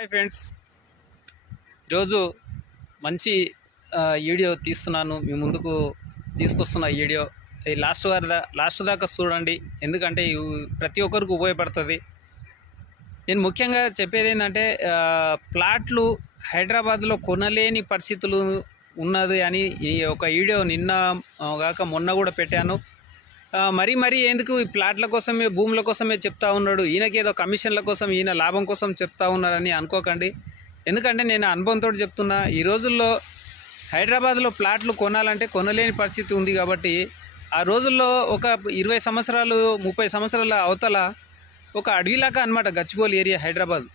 Hi friends. ఈరోజు మంచి video తీస్తున్నాను. మీ ముందుకు తీసుకొస్తున్న వీడియో. ఈ లాస్ట్ వారి దా లాస్ట్ దాకా చూడండి. ఎందుకంటే ప్రతి ఒక్కరికి ఉపయోగపడుతుంది. నేను ముఖ్యంగా చెప్పేది ఏంటంటే ప్లాట్లు హైదరాబాద్లో కొనలేని పరిస్థితులు ఉన్నది అని ఈ ఒక వీడియో నిన్న కాక మొన్న కూడా పెట్టాను. మరీ మరీ ఎందుకు ఈ ప్లాట్ల కోసమే భూముల కోసమే చెప్తా ఉన్నాడు? ఈయనకి ఏదో కమిషన్ల కోసం ఈయన లాభం కోసం చెప్తా ఉన్నారని అనుకోకండి. ఎందుకంటే నేను అనుభవంతో చెప్తున్నా ఈ రోజుల్లో హైదరాబాద్లో ప్లాట్లు కొనాలంటే కొనలేని పరిస్థితి ఉంది కాబట్టి ఆ రోజుల్లో ఒక ఇరవై సంవత్సరాలు ముప్పై సంవత్సరాల అవతల ఒక అడవిలాగా అనమాట గచ్చిబౌలి ఏరియా హైదరాబాద్.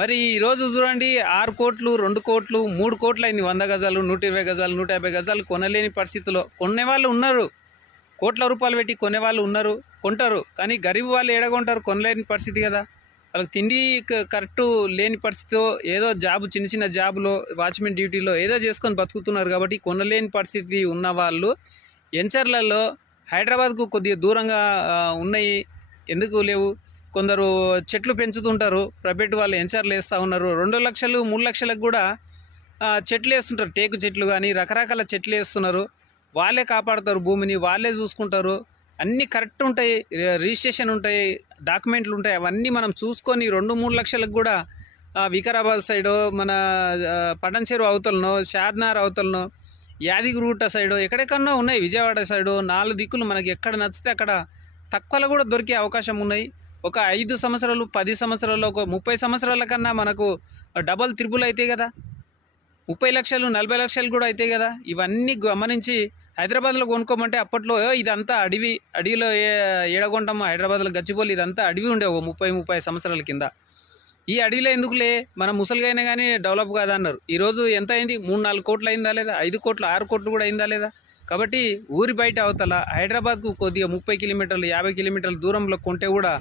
మరి ఈరోజు చూడండి ఆరు కోట్లు రెండు కోట్లు మూడు కోట్లు అయింది వంద గజాలు నూట ఇరవై గజాలు నూట యాభై గజాలు కొనలేని పరిస్థితిలో కొనే వాళ్ళు ఉన్నారు. కోట్ల రూపాయలు పెట్టి కొనే వాళ్ళు ఉన్నారు కొంటారు. కానీ గరీబ్ వాళ్ళు ఏడగొంటారు కొనలేని పరిస్థితి కదా. వాళ్ళకి తిండి క- కరెక్ట్ లేని పరిస్థితిలో ఏదో జాబ్ చిన్న చిన్న జాబులో వాచ్మెన్ డ్యూటీలో ఏదో చేసుకొని బతుకుతున్నారు కాబట్టి కొనలేని పరిస్థితి ఉన్న వాళ్ళు ఎంచర్లలో హైదరాబాద్కు కొద్దిగా దూరంగా ఉన్నాయి. ఎందుకు లేవు? కొందరు చెట్లు పెంచుతుంటారు ప్రైవేట్ వాళ్ళు ఎంచర్లు వేస్తూ ఉన్నారు. రెండు లక్షలు మూడు లక్షలకు కూడా చెట్లు వేస్తుంటారు. టేకు చెట్లు కానీ రకరకాల చెట్లు వేస్తున్నారు. వాళ్ళే కాపాడతారు భూమిని వాళ్ళే చూసుకుంటారు. అన్నీ కరెక్ట్ ఉంటాయి రిజిస్ట్రేషన్ ఉంటాయి డాక్యుమెంట్లు ఉంటాయి అవన్నీ మనం చూసుకొని రెండు మూడు లక్షలకు కూడా వికారాబాద్ సైడు మన పటన్చేరు పటన్ అవతలనో షాద్నార్ అవతలనో యాదగిరిగుట్ట సైడు ఎక్కడెక్కడో ఉన్నాయి విజయవాడ సైడు నాలుగు దిక్కులు మనకి ఎక్కడ నచ్చితే అక్కడ తక్కువలో కూడా దొరికే అవకాశం ఉన్నాయి. ఒక ఐదు సంవత్సరాలు పది సంవత్సరాలు ఒక ముప్పై సంవత్సరాల కన్నా మనకు డబల్ త్రిబుల్ అవుతాయి కదా. ముప్పై లక్షలు నలభై లక్షలు కూడా అవుతాయి కదా. ఇవన్నీ గమనించి హైదరాబాద్లో కొనుక్కోమంటే అప్పట్లో ఇదంతా అడవి అడవిలో ఏ ఏడగొంటాము? హైదరాబాద్లో గచ్చిపోలి ఇదంతా అడవి ఉండే ఒక ముప్పై ముప్పై సంవత్సరాల కింద. ఈ అడవిలో ఎందుకులే? మనం ముసలిగైనా కానీ డెవలప్ కాదన్నారు. ఈరోజు ఎంత అయింది? మూడు నాలుగు కోట్లు అయిందా లేదా? ఐదు కోట్లు ఆరు కోట్లు కూడా అయిందా లేదా? కాబట్టి ఊరి బయట అవతల హైదరాబాద్కు కొద్దిగా ముప్పై కిలోమీటర్లు యాభై కిలోమీటర్ల దూరంలో కొంటే కూడా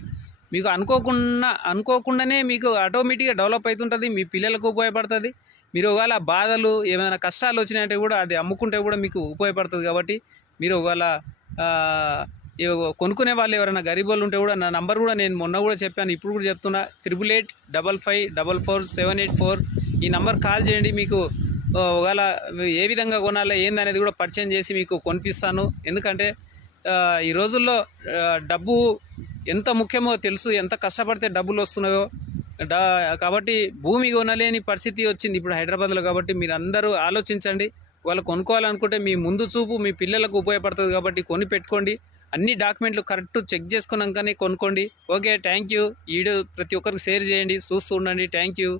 మీకు అనుకోకుండా అనుకోకుండానే మీకు ఆటోమేటిక్గా డెవలప్ అవుతుంటుంది మీ పిల్లలకు ఉపయోగపడుతుంది. మీరు ఒకవేళ బాధలు ఏమైనా కష్టాలు వచ్చినాయంటే కూడా అది అమ్ముకుంటే కూడా మీకు ఉపయోగపడుతుంది కాబట్టి మీరు ఒకవేళ కొనుక్కునే వాళ్ళు ఎవరైనా గరీబ్ వాళ్ళు ఉంటే కూడా నా నంబర్ కూడా నేను మొన్న కూడా చెప్పాను ఇప్పుడు కూడా చెప్తున్నా. Triple eight double five double four seven eight four ఈ నంబర్ కాల్ చేయండి మీకు. ఒకవేళ ఏ విధంగా కొనాలో ఏందనేది కూడా పరిచయం చేసి మీకు కొనిపిస్తాను. ఎందుకంటే ఈ రోజుల్లో డబ్బు ఎంత ముఖ్యమో తెలుసు ఎంత కష్టపడితే డబ్బులు వస్తున్నాయో కాబట్టి భూమి కొనలేని పరిస్థితి వచ్చింది ఇప్పుడు హైదరాబాద్లో కాబట్టి మీరు అందరూ ఆలోచించండి. వాళ్ళు కొనుక్కోవాలనుకుంటే మీ ముందు చూపు మీ పిల్లలకు ఉపయోగపడుతుంది కాబట్టి కొని పెట్టుకోండి. అన్ని డాక్యుమెంట్లు కరెక్ట్ చెక్ చేసుకున్నాకనే కొనుక్కోండి. Okay thank you. వీడియో ప్రతి ఒక్కరికి షేర్ చేయండి. చూస్తూ ఉండండి. Thank you.